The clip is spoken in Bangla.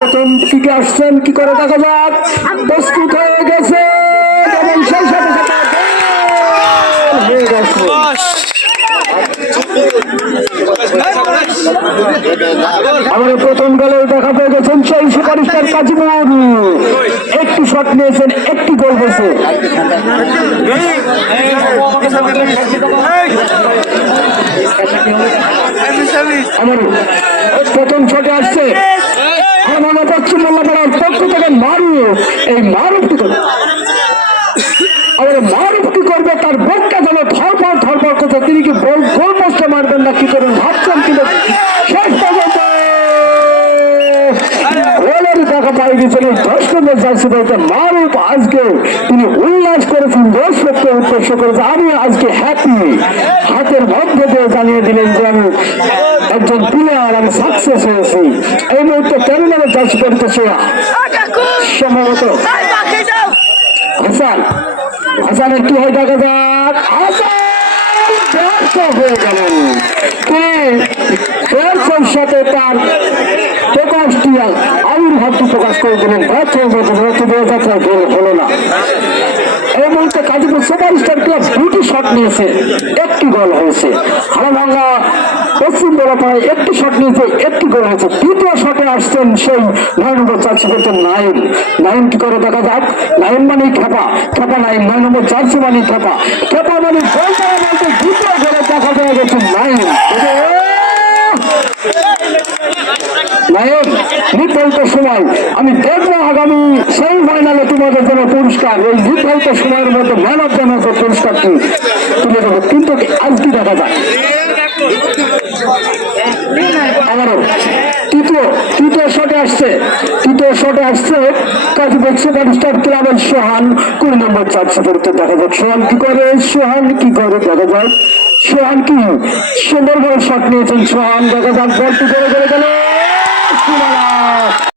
প্রথম দিকে আসছেন কি করে দেখা যাক, প্রস্তুত হয়ে গেছে এবং সেই সাথে সাথে হয়ে গেছে। আমার প্রথম গোলে দেখা পেয়ে গেছেন সেই সুপারস্টার কাজীমুর, একটি শট নিয়েছেন, একটি গোল হয়েছে। আমার প্রথম শটে আসছে পশ্চিম মোল্লাপাড়ার পক্ষ থেকে মারুফ। এই মারুফ কি করবে, মারুফ কি করবে, তার বলটা যেন ধরপড় করছে, তিনি কি গোল পোস্টে মারবেন না কি করবেন ভাবছেন, কিন্তু শেষ পর্যন্ত গোলের দেখা পাই দিয়েছেন। 10 নম্বর জার্সি বলতে মারুফ আজকে তিনি উল্লাস করেছেন, দর্শককে উদ্দেশ্য করেছে, আমি আজকে হ্যাপি, হাতের মধ্যে দিয়ে জানিয়ে দিলেন যে আমি একজন প্লেয়ার, আমি সাকসেস হয়েছি। এই মুহূর্তে 13 নম্বর জার্সি করতেছে সম্ভবত হাসান। হাসানের কি হয় দেখা যাক, হাসান হয়ে গেলেন, তিনি সাথে তার প্রকাশটি আবির্ভাবটি প্রকাশ করে দিলেন। যাত্রায় গোল হলো না। এই মুহূর্তে কাজীপুর সুপারস্টার ক্লাব 2টি শট নিয়েছে, একটি গোল হয়েছে। হারাভাঙ্গা পশ্চিম বলাপাড়ায় একটি শট নিয়েছে, একটি গোল হয়েছে। দ্বিতীয় শটে আসছেন সেই 9 নম্বর জার্সি করতেন নাইম। নাইম কি করে দেখা যাক, নাইম মানে খেপা, খেপা নাইম, 9 নম্বর জার্সি মানে খেপা, খেপা মানে বলতে বলতে দ্বিতীয় গোলে দেখা পেয়ে গেছেন নাইম। নায়ক নির্ধারিত সময় আমি দেখবো আগামী সেমিফাইনালে তোমাদের জন্য পুরস্কার, এই নির্ধারিত সময়ের মধ্যে ম্যান অফ দ্য ম্যাচের পুরস্কারটি তুলে দেবো। কিন্তু আজ কি দেখা যায়, আমারও তৃতীয় শটে আসছে কাজীপুর সুপারস্টার ক্লাবের সোহান, 20 নম্বর জার্সি পড়তে দেখা যাক সোহান কি করে দেখা যাক। সোহান কি সুন্দর করে শট নিয়েছেন, সোহান দেখা যাক বলটি করে গেল।